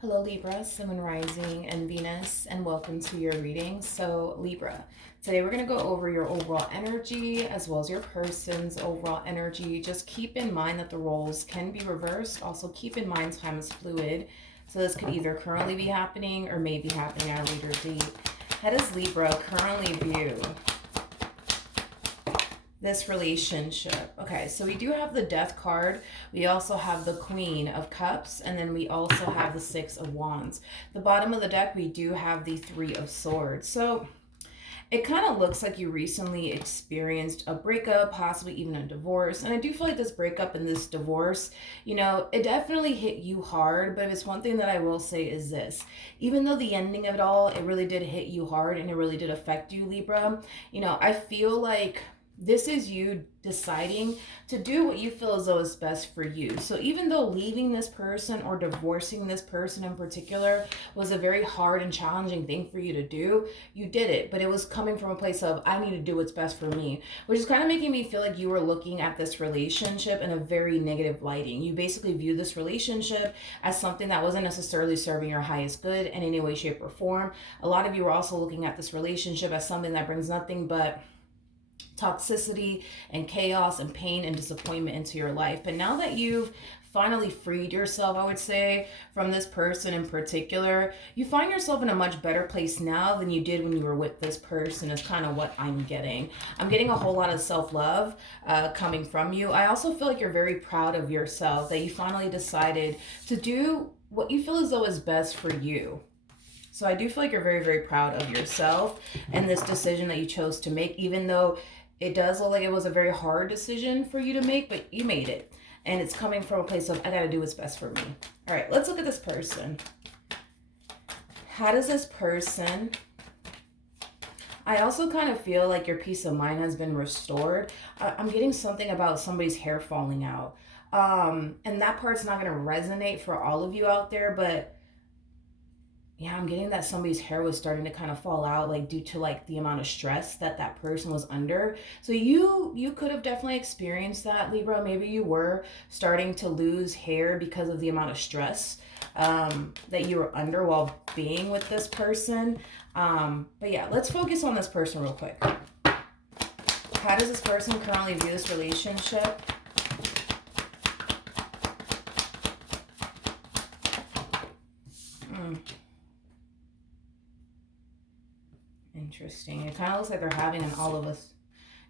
Hello Libra, Sun, Moon, Rising, and Venus, and welcome to your reading. So Libra, today we're going to go over your overall energy as well as your person's overall energy. Just keep in mind that the roles can be reversed. Also keep in mind time is fluid. So this could either currently be happening or may be happening at a later date. How does Libra currently view this relationship? Okay, so we do have the Death card. We also have the Queen of Cups, and then we also have the Six of Wands. The bottom of the deck, we do have the Three of Swords. So it kind of looks like you recently experienced a breakup, possibly even a divorce. And I do feel like this breakup and this divorce, it definitely hit you hard. But if it's one thing that I will say is this: even though the ending of it all, it really did hit you hard and it really did affect you, Libra, I feel like this is you deciding to do what you feel as though is best for you. So even though leaving this person or divorcing this person in particular was a very hard and challenging thing for you to do, you did it. But it was coming from a place of, I need to do what's best for me, which is kind of making me feel like you were looking at this relationship in a very negative lighting. You basically view this relationship as something that wasn't necessarily serving your highest good in any way, shape, or form. A lot of you were also looking at this relationship as something that brings nothing but toxicity and chaos and pain and disappointment into your life. But now that you've finally freed yourself, I would say, from this person in particular, you find yourself in a much better place now than you did when you were with this person, is kind of what I'm getting. I'm getting a whole lot of self-love coming from you. I also feel like you're very proud of yourself, that you finally decided to do what you feel as though is best for you. So I do feel like you're very, very proud of yourself and this decision that you chose to make, even though it does look like it was a very hard decision for you to make, but you made it. And it's coming from a place of, I gotta do what's best for me. All right, let's look at this person. How does this person... I also kind of feel like your peace of mind has been restored. I'm getting something about somebody's hair falling out. And that part's not gonna resonate for all of you out there, but yeah, I'm getting that somebody's hair was starting to kind of fall out, like due to like the amount of stress that that person was under. So you could have definitely experienced that, Libra. Maybe you were starting to lose hair because of the amount of stress that you were under while being with this person. But yeah, let's focus on this person real quick. How does this person currently view this relationship? Interesting. It kind of looks like they're having an all of us.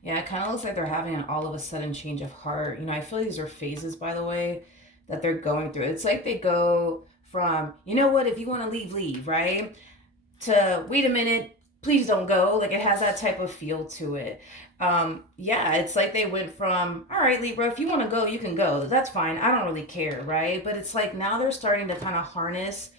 Yeah, it kind of looks like they're having an all of a sudden change of heart. I feel these are phases, by the way, that they're going through. It's like they go from, you know what, if you want to leave, leave, right? To, wait a minute, please don't go. Like it has that type of feel to it. Yeah, it's like they went from, all right, Libra, if you want to go, you can go. That's fine. I don't really care, right? But it's like now they're starting to kind of harness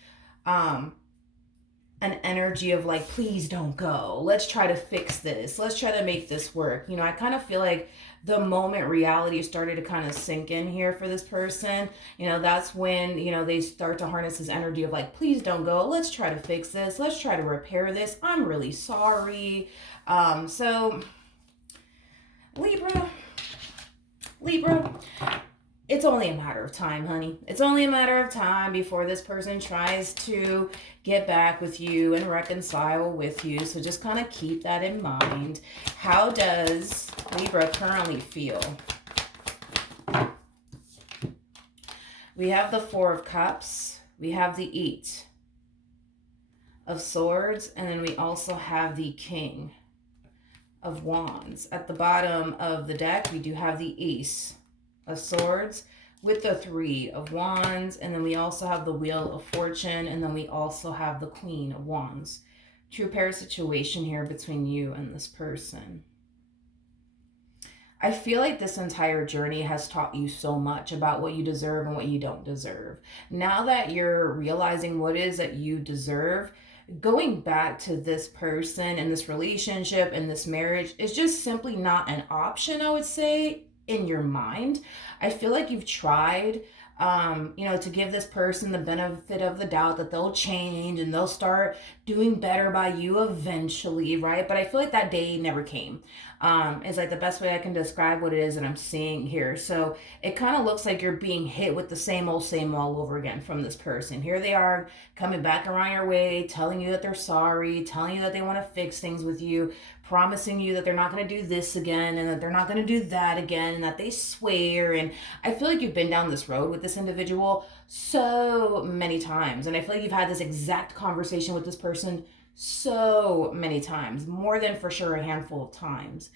an energy of like, please don't go. Let's try to fix this. Let's try to make this work. I kind of feel like the moment reality started to kind of sink in here for this person, that's when, they start to harness this energy of like, please don't go. Let's try to fix this. Let's try to repair this. I'm really sorry. So Libra, it's only a matter of time, honey. It's only a matter of time before this person tries to get back with you and reconcile with you. So just kind of keep that in mind. How does Libra currently feel? We have the Four of Cups. We have the Eight of Swords. And then we also have the King of Wands. At the bottom of the deck, we do have the Ace of Swords with the Three of Wands, and then we also have the Wheel of Fortune, and then we also have the Queen of Wands. True pair situation here between you and this person. I feel like this entire journey has taught you so much about what you deserve and what you don't deserve. Now that you're realizing what it is that you deserve, going back to this person and this relationship and this marriage is just simply not an option, I would say, in your mind. I feel like you've tried, to give this person the benefit of the doubt that they'll change and they'll start doing better by you eventually, right? But I feel like that day never came. Is like the best way I can describe what it is that I'm seeing here. So it kind of looks like you're being hit with the same all over again from this person. Here they are coming back around your way, telling you that they're sorry, telling you that they want to fix things with you, promising you that they're not going to do this again and that they're not going to do that again and that they swear. And I feel like you've been down this road with this individual so many times. And I feel like you've had this exact conversation with this person so many times, more than for sure a handful of times.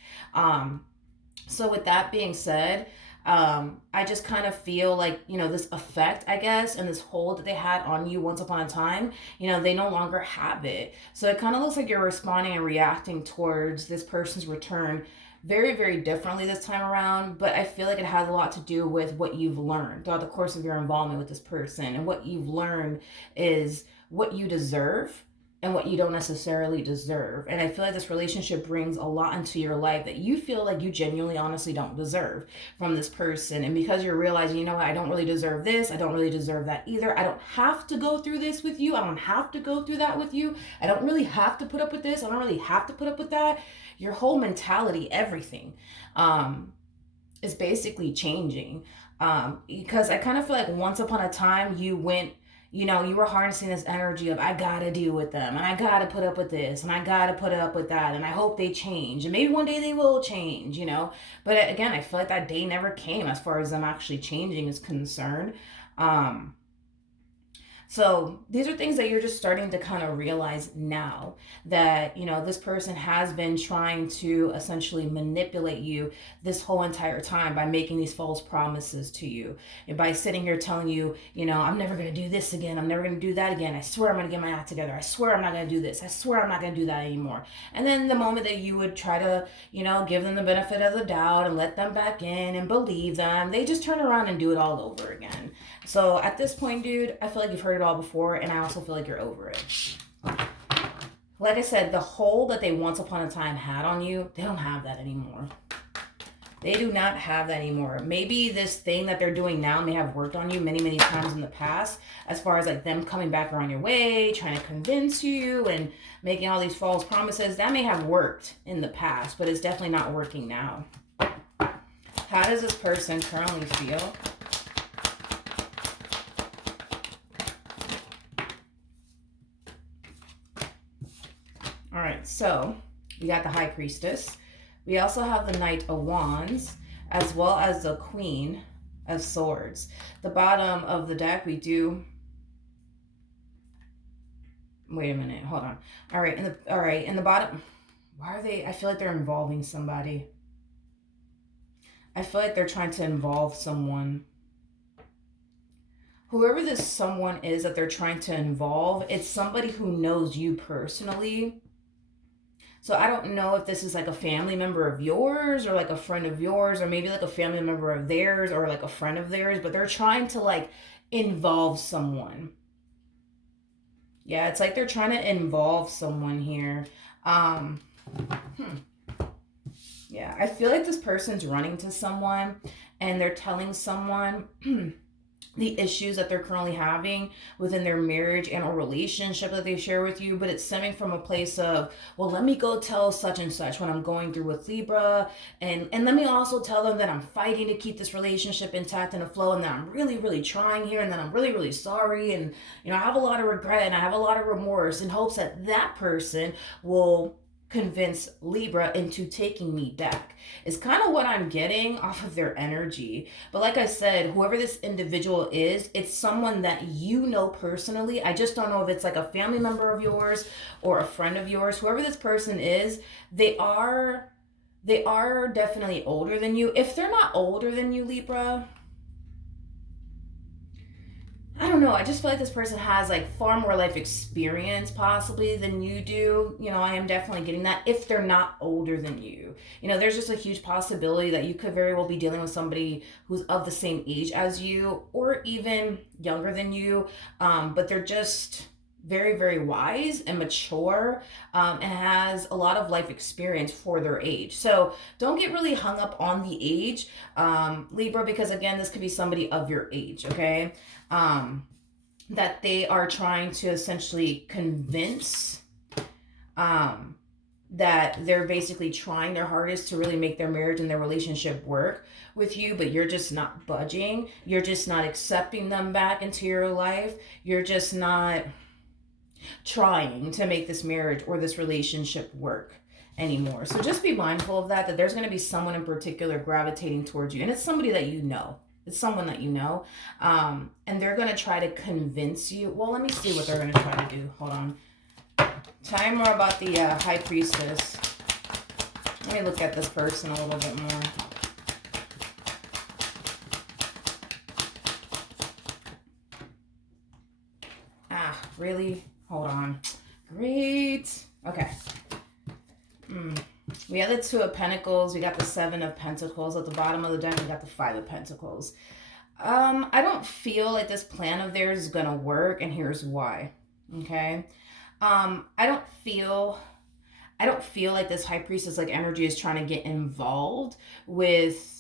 So with that being said, I just kind of feel like, this effect, I guess, and this hold that they had on you once upon a time, they no longer have it. So it kind of looks like you're responding and reacting towards this person's return very, very differently this time around. But I feel like it has a lot to do with what you've learned throughout the course of your involvement with this person. And what you've learned is what you deserve and what you don't necessarily deserve. And I feel like this relationship brings a lot into your life that you feel like you genuinely, honestly don't deserve from this person. And because you're realizing, what, I don't really deserve this, I don't really deserve that either. I don't have to go through this with you. I don't have to go through that with you. I don't really have to put up with this. I don't really have to put up with that. Your whole mentality, everything, is basically changing. Because I kind of feel like once upon a time you went, you were harnessing this energy of, I gotta deal with them, and I gotta put up with this, and I gotta put up with that, and I hope they change, and maybe one day they will change, But again, I feel like that day never came as far as them actually changing is concerned. So these are things that you're just starting to kind of realize now that, this person has been trying to essentially manipulate you this whole entire time by making these false promises to you. And by sitting here telling you, I'm never going to do this again. I'm never going to do that again. I swear I'm going to get my act together. I swear I'm not going to do this. I swear I'm not going to do that anymore. And then the moment that you would try to, give them the benefit of the doubt and let them back in and believe them, they just turn around and do it all over again. So at this point, dude, I feel like you've heard it all before, and I also feel like you're over it. Like I said, the hold that they once upon a time had on you, they don't have that anymore. They do not have that anymore. Maybe this thing that they're doing now may have worked on you many, many times in the past, as far as like them coming back around your way, trying to convince you and making all these false promises. That may have worked in the past, but it's definitely not working now. How does this person currently feel? All right, so we got the High Priestess. We also have the Knight of Wands, as well as the Queen of Swords. The bottom of the deck, we do... Wait a minute, hold on. All right, in the bottom... Why are they... I feel like they're involving somebody. I feel like they're trying to involve someone. Whoever this someone is that they're trying to involve, it's somebody who knows you personally. So I don't know if this is like a family member of yours or like a friend of yours or maybe like a family member of theirs or like a friend of theirs, but they're trying to like involve someone. Yeah, it's like they're trying to involve someone here. Yeah, I feel like this person's running to someone and they're telling someone the issues that they're currently having within their marriage and or relationship that they share with you, but it's stemming from a place of, well, let me go tell such and such what I'm going through with Libra, and let me also tell them that I'm fighting to keep this relationship intact and afloat, and that I'm really, really trying here, and that I'm really, really sorry, and I have a lot of regret, and I have a lot of remorse, in hopes that that person will convince Libra into taking me back is kind of what I'm getting off of their energy. But like I said, whoever this individual is, it's someone that you know personally. I just don't know if it's like a family member of yours or a friend of yours. Whoever this person is, they are definitely older than you. If they're not older than you, Libra, I don't know. I just feel like this person has like far more life experience possibly than you do. I am definitely getting that if they're not older than you. There's just a huge possibility that you could very well be dealing with somebody who's of the same age as you or even younger than you. But they're just very, very wise and mature, and has a lot of life experience for their age. So don't get really hung up on the age, Libra, because again, this could be somebody of your age, okay? That they are trying to essentially convince that they're basically trying their hardest to really make their marriage and their relationship work with you, but you're just not budging. You're just not accepting them back into your life. You're just not trying to make this marriage or this relationship work anymore. So just be mindful of that, that there's going to be someone in particular gravitating towards you. And it's somebody that you know. It's someone that you know. And they're going to try to convince you. Well, let me see what they're going to try to do. Hold on. Tell me more about the High Priestess. Let me look at this person a little bit more. Ah, really? Hold on. Great. Okay. We have the Two of Pentacles. We got the Seven of Pentacles. At the bottom of the deck, we got the Five of Pentacles. I don't feel like this plan of theirs is going to work, and here's why. Okay? I don't feel like this High Priestess like energy is trying to get involved with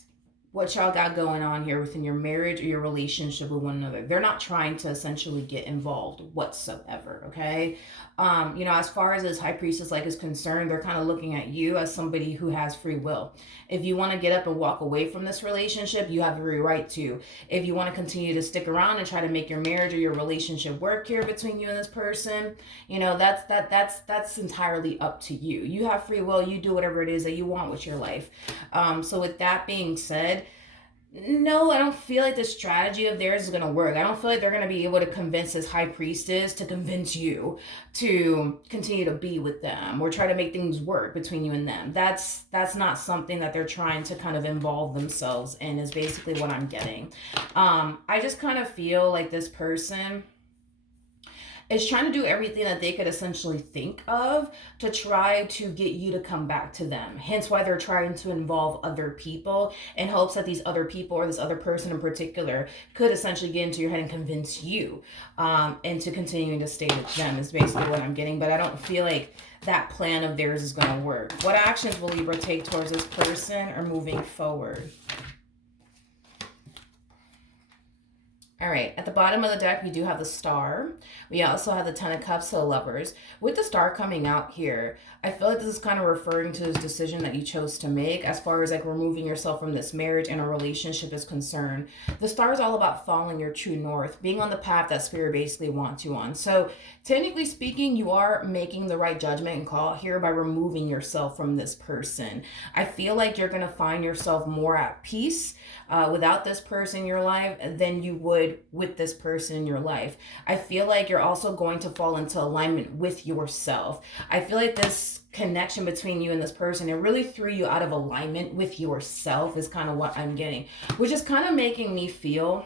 what y'all got going on here within your marriage or your relationship with one another. They're not trying to essentially get involved whatsoever, okay? As far as this High Priestess like is concerned, they're kind of looking at you as somebody who has free will. If you want to get up and walk away from this relationship, you have every right to. If you want to continue to stick around and try to make your marriage or your relationship work here between you and this person, that's entirely up to you. You have free will. You do whatever it is that you want with your life. So with that being said, no, I don't feel like the strategy of theirs is going to work. I don't feel like they're going to be able to convince this High Priestess to convince you to continue to be with them or try to make things work between you and them. That's not something that they're trying to kind of involve themselves in, is basically what I'm getting. I just kind of feel like this person is trying to do everything that they could essentially think of to try to get you to come back to them. Hence why they're trying to involve other people in hopes that these other people or this other person in particular could essentially get into your head and convince you into continuing to stay with them is basically what I'm getting. But I don't feel like that plan of theirs is going to work. What actions will Libra take towards this person or moving forward? All right, at the bottom of the deck, we do have the Star. We also have the Ten of Cups, so Lovers. With the Star coming out here, I feel like this is kind of referring to this decision that you chose to make as far as like removing yourself from this marriage and a relationship is concerned. The Star is all about following your true north, being on the path that Spirit basically wants you on. So technically speaking, you are making the right judgment and call here by removing yourself from this person. I feel like you're going to find yourself more at peace without this person in your life than you would with this person in your life. I feel like you're also going to fall into alignment with yourself. I feel like this connection between you and this person, it really threw you out of alignment with yourself is kind of what I'm getting, which is kind of making me feel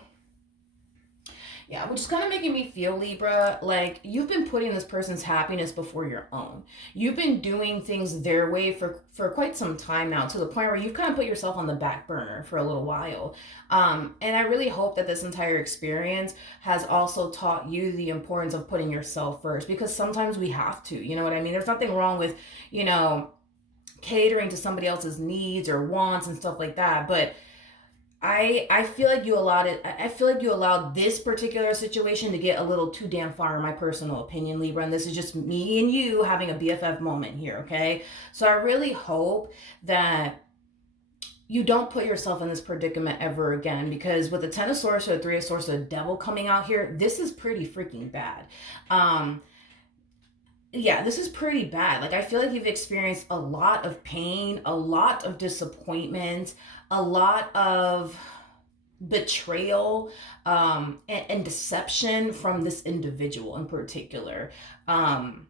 Libra, like you've been putting this person's happiness before your own. You've been doing things their way for quite some time now, to the point where you've kind of put yourself on the back burner for a little while. And I really hope that this entire experience has also taught you the importance of putting yourself first, because sometimes we have to, you know what I mean? There's nothing wrong with, catering to somebody else's needs or wants and stuff like that, but I feel like you allowed it. I feel like you allowed this particular situation to get a little too damn far, in my personal opinion, Libra. And this is just me and you having a BFF moment here, okay? So I really hope that you don't put yourself in this predicament ever again, because with the Ten of Swords or the Three of Swords, the Devil coming out here, this is pretty freaking bad. Yeah, this is pretty bad. Like, I feel like you've experienced a lot of pain, a lot of disappointment, a lot of betrayal, and deception from this individual in particular. And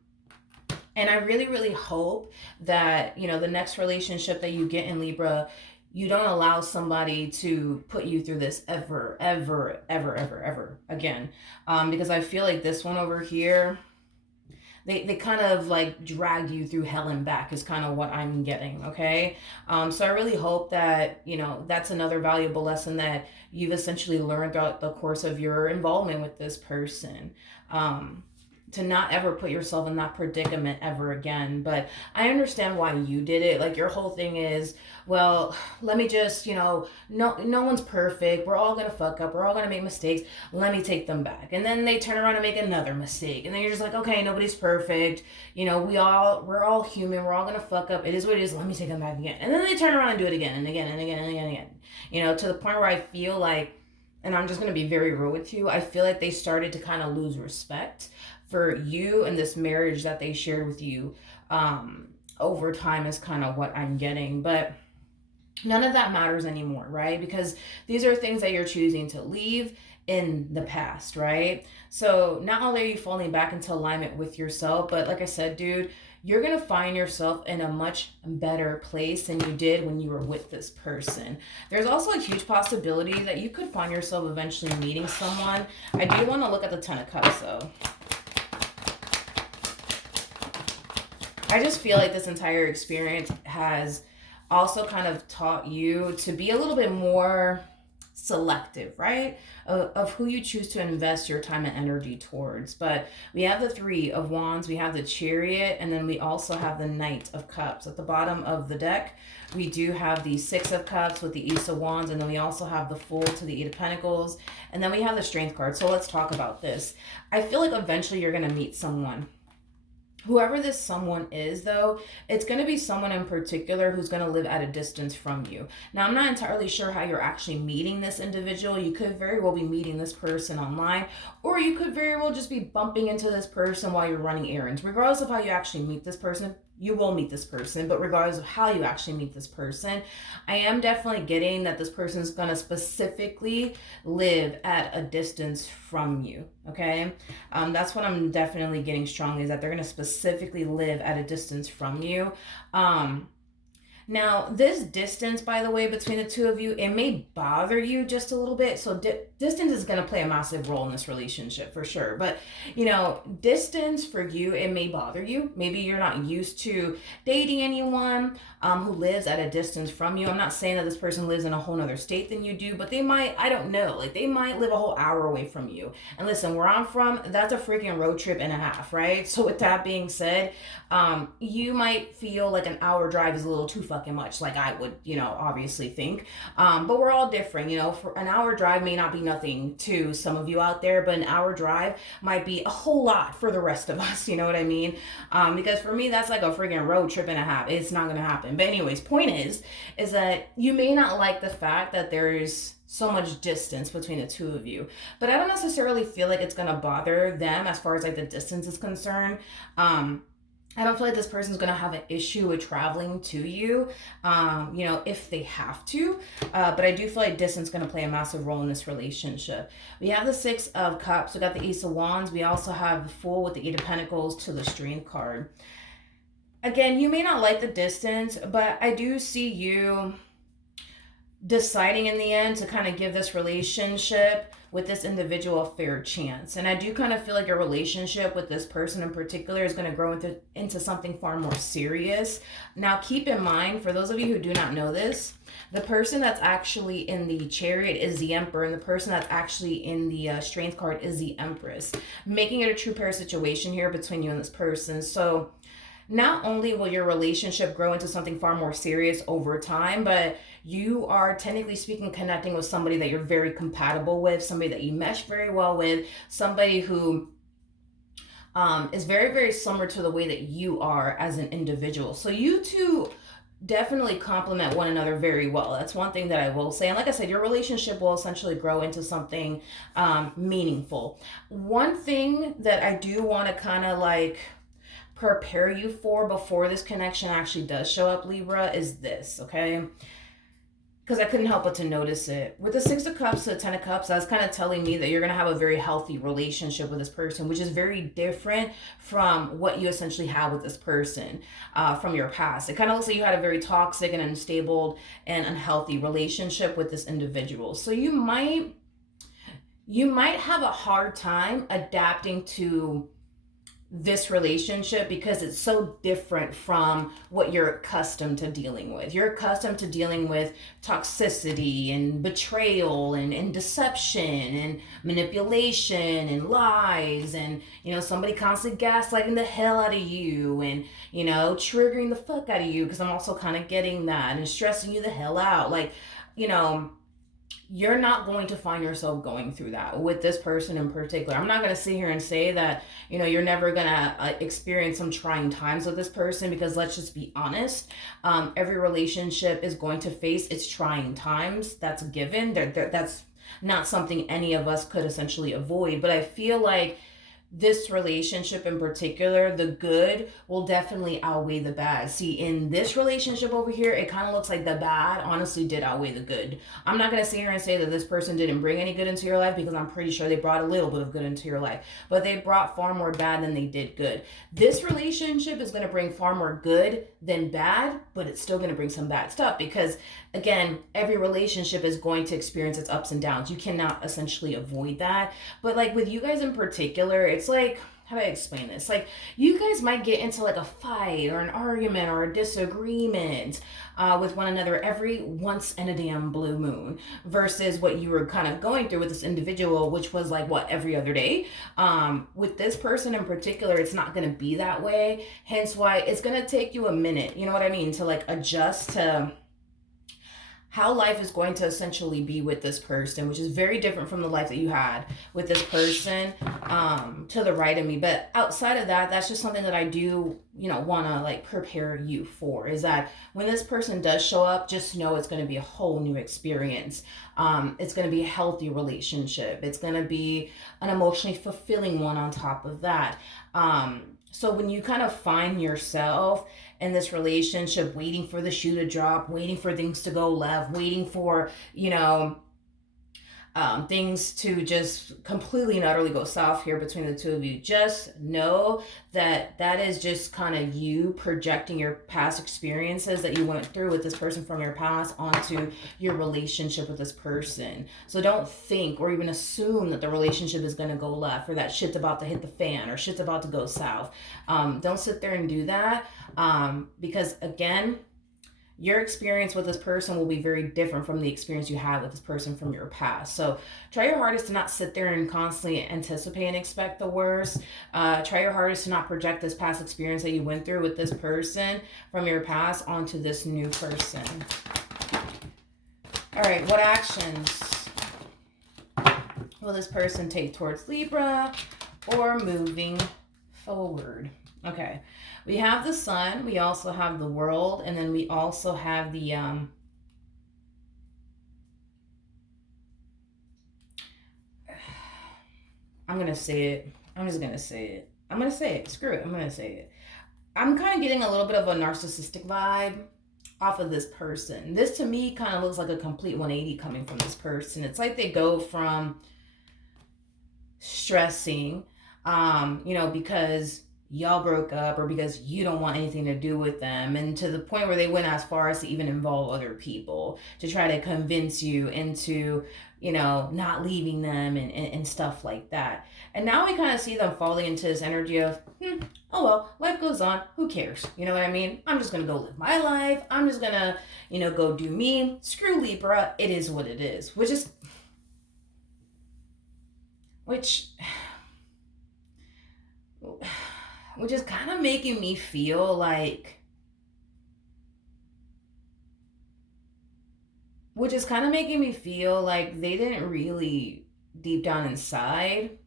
I really, really hope that, the next relationship that you get in Libra, you don't allow somebody to put you through this ever, ever, ever, ever, ever again. Because I feel like this one over here, they kind of like drag you through hell and back is kind of what I'm getting, okay? So I really hope that, that's another valuable lesson that you've essentially learned throughout the course of your involvement with this person. to not ever put yourself in that predicament ever again. But I understand why you did it. Like your whole thing is, well, let me just, no one's perfect. We're all gonna fuck up. We're all gonna make mistakes. Let me take them back. And then they turn around and make another mistake. And then you're just like, okay, nobody's perfect. We're all human. We're all gonna fuck up. It is what it is. Let me take them back again. And then they turn around and do it again and again and again and again and again. To the point where I feel like, and I'm just going to be very real with you, I feel like they started to kind of lose respect for you and this marriage that they shared with you over time is kind of what I'm getting. But none of that matters anymore, right? Because these are things that you're choosing to leave in the past, right? So not only are you falling back into alignment with yourself, but like I said, dude, you're going to find yourself in a much better place than you did when you were with this person. There's also a huge possibility that you could find yourself eventually meeting someone. I do want to look at the Ten of Cups, though. I just feel like this entire experience has also kind of taught you to be a little bit more selective, right? Of who you choose to invest your time and energy towards. But we have the Three of Wands, we have the Chariot, and then we also have the Knight of Cups. At the bottom of the deck, we do have the Six of Cups with the Ace of Wands, and then we also have the Fool to the Eight of Pentacles, and then we have the Strength card. So let's talk about this. I feel like eventually you're going to meet someone. Whoever this someone is, though, it's going to be someone in particular who's going to live at a distance from you. Now, I'm not entirely sure how you're actually meeting this individual. You could very well be meeting this person online, or you could very well just be bumping into this person while you're running errands. Regardless of how you actually meet this person, you will meet this person, but regardless of how you actually meet this person, I am definitely getting that this person is going to specifically live at a distance from you, okay? That's what I'm definitely getting strongly, is that they're going to specifically live at a distance from you. Now, this distance, by the way, between the two of you, it may bother you just a little bit. So distance is going to play a massive role in this relationship for sure. But, distance for you, it may bother you. Maybe you're not used to dating anyone who lives at a distance from you. I'm not saying that this person lives in a whole nother state than you do, but they might, I don't know, like they might live a whole hour away from you. And listen, where I'm from, that's a freaking road trip and a half, right? So with that being said, you might feel like an hour drive is a little too fucking much, like I would, obviously think. But we're all different, for an hour drive may not be nothing to some of you out there, but an hour drive might be a whole lot for the rest of us, you know what I mean? Because for me, that's like a freaking road trip and a half. It's not gonna happen. But anyways, point is that you may not like the fact that there's so much distance between the two of you, but I don't necessarily feel like it's gonna bother them as far as like the distance is concerned. I don't feel like this person's going to have an issue with traveling to you, if they have to. But I do feel like distance is going to play a massive role in this relationship. We have the Six of Cups. We got the Ace of Wands. We also have the Fool with the Eight of Pentacles to the Strength card. Again, you may not like the distance, but I do see you deciding in the end to kind of give this relationship with this individual a fair chance. And I do kind of feel like your relationship with this person in particular is going to grow into something far more serious. Now, keep in mind, for those of you who do not know this, the person that's actually in the Chariot is the Emperor, and the person that's actually in the Strength card is the Empress, making it a true pair situation here between you and this person. So not only will your relationship grow into something far more serious over time, but you are technically speaking connecting with somebody that you're very compatible with, somebody that you mesh very well with, somebody who is very, very similar to the way that you are as an individual. So you two definitely complement one another very well. That's one thing that I will say. And like I said, your relationship will essentially grow into something meaningful. One thing that I do want to kind of like prepare you for before this connection actually does show up, Libra, is this, okay? Because I couldn't help but to notice it. With the Six of Cups to the Ten of Cups, that's kind of telling me that you're going to have a very healthy relationship with this person, which is very different from what you essentially had with this person from your past. It kind of looks like you had a very toxic and unstable and unhealthy relationship with this individual. So you might have a hard time adapting to this relationship because it's so different from what you're accustomed to dealing with. You're accustomed to dealing with toxicity and betrayal and deception and manipulation and lies and, somebody constantly gaslighting the hell out of you and, triggering the fuck out of you, because I'm also kind of getting that, and stressing you the hell out. Like, you know, you're not going to find yourself going through that with this person in particular. I'm not going to sit here and say that, you're never going to experience some trying times with this person, because let's just be honest. Every relationship is going to face its trying times. That's a given. That's not something any of us could essentially avoid. But I feel like this relationship in particular, the good will definitely outweigh the bad. See, in this relationship over here, it kind of looks like the bad honestly did outweigh the good. I'm not going to sit here and say that this person didn't bring any good into your life, because I'm pretty sure they brought a little bit of good into your life, but they brought far more bad than they did good. This relationship is going to bring far more good than bad, but it's still going to bring some bad stuff, because again, every relationship is going to experience its ups and downs. You cannot essentially avoid that. But like with you guys in particular, it's like, how do I explain this? Like, you guys might get into like a fight or an argument or a disagreement with one another every once in a damn blue moon, versus what you were kind of going through with this individual, which was like, what, every other day. With this person in particular, it's not going to be that way. Hence why it's going to take you a minute, you know what I mean, to like adjust to how life is going to essentially be with this person, which is very different from the life that you had with this person to the right of me. But outside of that, that's just something that I do, want to like prepare you for, is that when this person does show up, just know it's going to be a whole new experience. It's going to be a healthy relationship. It's going to be an emotionally fulfilling one on top of that. So when you kind of find yourself in this relationship, waiting for the shoe to drop, waiting for things to go left, waiting for, things to just completely and utterly go south here between the two of you, just know that that is just kind of you projecting your past experiences that you went through with this person from your past onto your relationship with this person. So don't think or even assume that the relationship is going to go left, or that shit's about to hit the fan, or shit's about to go south. Don't sit there and do that, because again, your experience with this person will be very different from the experience you had with this person from your past. So try your hardest to not sit there and constantly anticipate and expect the worst. Try your hardest to not project this past experience that you went through with this person from your past onto this new person. All right, what actions will this person take towards Libra or moving forward? Okay, we have the sun, we also have the world, and then we also have the I'm gonna say it. I'm just gonna say it. I'm gonna say it. Screw it. I'm gonna say it. I'm kind of getting a little bit of a narcissistic vibe off of this person. This to me kind of looks like a complete 180 coming from this person. It's like they go from stressing, because y'all broke up, or because you don't want anything to do with them, and to the point where they went as far as to even involve other people to try to convince you into, not leaving them and stuff like that. And now we kind of see them falling into this energy of, oh well, life goes on, who cares? You know what I mean? I'm just gonna go live my life. I'm just gonna, go do me. Screw Libra. It is what it is. Which is kind of making me feel like, they didn't really, deep down inside,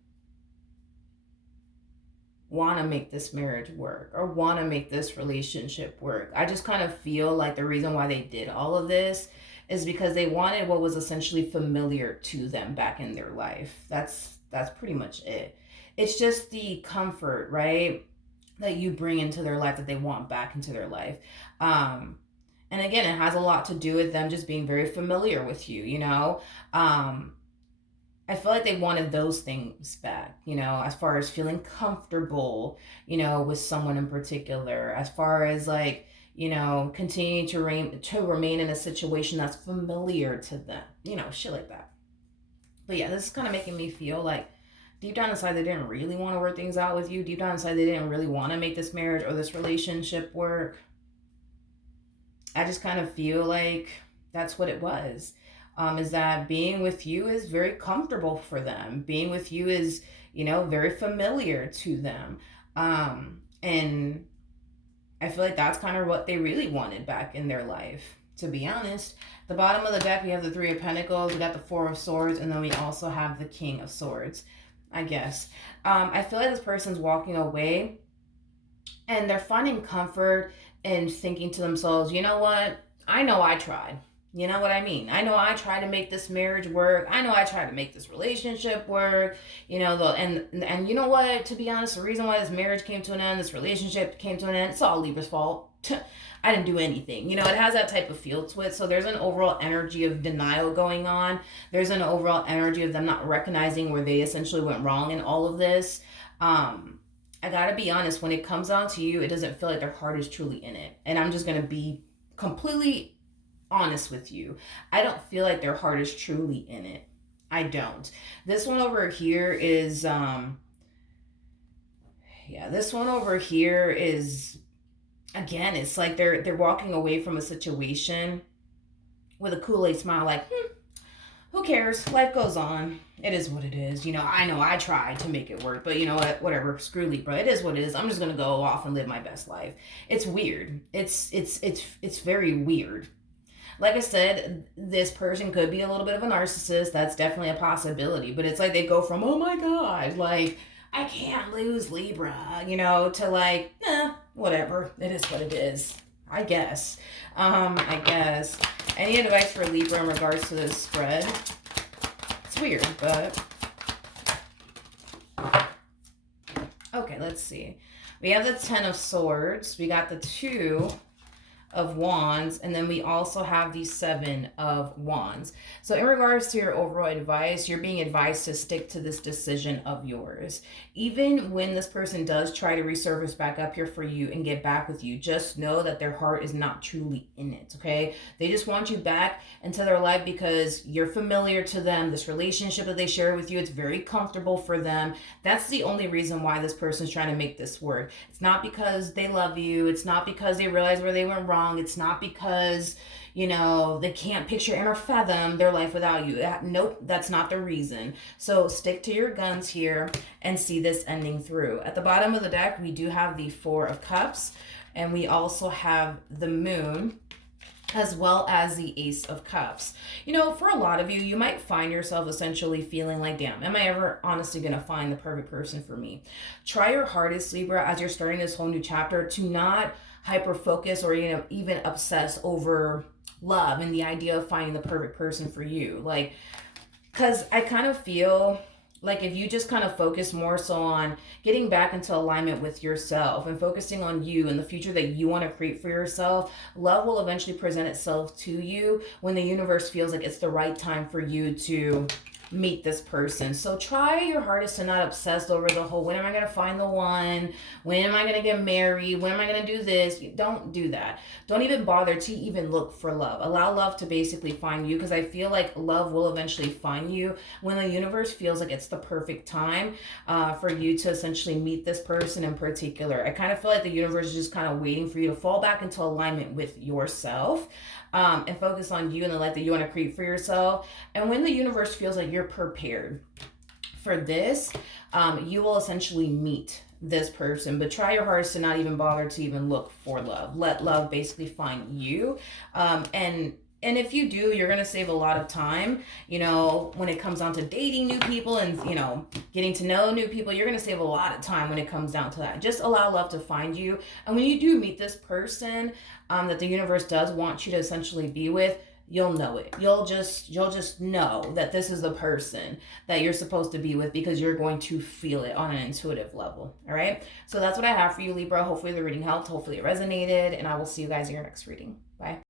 want to make this marriage work or want to make this relationship work. I just kind of feel like the reason why they did all of this is because they wanted what was essentially familiar to them back in their life. That's pretty much it. It's just the comfort, right, that you bring into their life that they want back into their life. And again, it has a lot to do with them just being very familiar with you, I feel like they wanted those things back, as far as feeling comfortable, with someone in particular, as far as like, continuing to remain in a situation that's familiar to them, shit like that. But yeah, this is kind of making me feel like deep down inside they didn't really want to work things out with you. Deep down inside they didn't really want to make this marriage or this relationship work. I just kind of feel like that's what it was. Is that being with you is very comfortable for them. Being with you is, very familiar to them. And I feel like that's kind of what they really wanted back in their life, to be honest. The bottom of the deck, we have the Three of Pentacles, we got the Four of Swords, and then we also have the King of Swords, I guess. I feel like this person's walking away and they're finding comfort in thinking to themselves, you know what? I know I tried. You know what I mean? I know I tried to make this marriage work. I know I tried to make this relationship work. And you know what? To be honest, the reason why this marriage came to an end, this relationship came to an end, it's all Libra's fault. I didn't do anything. It has that type of feel to it. So there's an overall energy of denial going on. There's an overall energy of them not recognizing where they essentially went wrong in all of this. I gotta be honest, when it comes down to you, it doesn't feel like their heart is truly in it. And I'm just gonna be completely honest with you. I don't feel like their heart is truly in it. I don't. This one over here is this one over here is, again, it's like they're walking away from a situation with a Kool-Aid smile, like, who cares? Life goes on. It is what it is. I know I tried to make it work, but you know what? Whatever. Screw Libra. It is what it is. I'm just gonna go off and live my best life. It's weird. It's very weird. Like I said, this person could be a little bit of a narcissist. That's definitely a possibility. But it's like they go from, oh my God, like, I can't lose Libra, to like, whatever. It is what it is. I guess. Any advice for Libra in regards to this spread? It's weird, but... Okay, let's see. We have the Ten of Swords. We got the Two of Wands, and then we also have the Seven of Wands. So in regards to your overall advice, you're being advised to stick to this decision of yours. Even when this person does try to resurface back up here for you and get back with you, just know that their heart is not truly in it, okay? They just want you back into their life because you're familiar to them. This relationship that they share with you, it's very comfortable for them. That's the only reason why this person's trying to make this work. It's not because they love you. It's not because they realize where they went wrong. It's not because, they can't picture or fathom their life without you. Nope, that's not the reason. So stick to your guns here and see this ending through. At the bottom of the deck, we do have the Four of Cups, and we also have the Moon, as well as the Ace of Cups. For a lot of you, you might find yourself essentially feeling like, damn, am I ever honestly going to find the perfect person for me? Try your hardest, Libra, as you're starting this whole new chapter, to not hyper focus or even obsess over love and the idea of finding the perfect person for you. Like, because I kind of feel like if you just kind of focus more so on getting back into alignment with yourself and focusing on you and the future that you want to create for yourself, love will eventually present itself to you when the universe feels like it's the right time for you to meet this person. So try your hardest to not obsess over the whole, when am I going to find the one? When am I going to get married? When am I going to do this? Don't do that. Don't even bother to even look for love. Allow love to basically find you, because I feel like love will eventually find you when the universe feels like it's the perfect time for you to essentially meet this person in particular. I kind of feel like the universe is just kind of waiting for you to fall back into alignment with yourself. And focus on you and the life that you want to create for yourself. And when the universe feels like you're prepared for this, you will essentially meet this person. But try your hardest to not even bother to even look for love. Let love basically find you. And if you do, you're going to save a lot of time, when it comes down to dating new people and, getting to know new people. You're going to save a lot of time when it comes down to that. Just allow love to find you. And when you do meet this person that the universe does want you to essentially be with, you'll know it. You'll just know that this is the person that you're supposed to be with, because you're going to feel it on an intuitive level. All right. So that's what I have for you, Libra. Hopefully the reading helped. Hopefully it resonated. And I will see you guys in your next reading. Bye.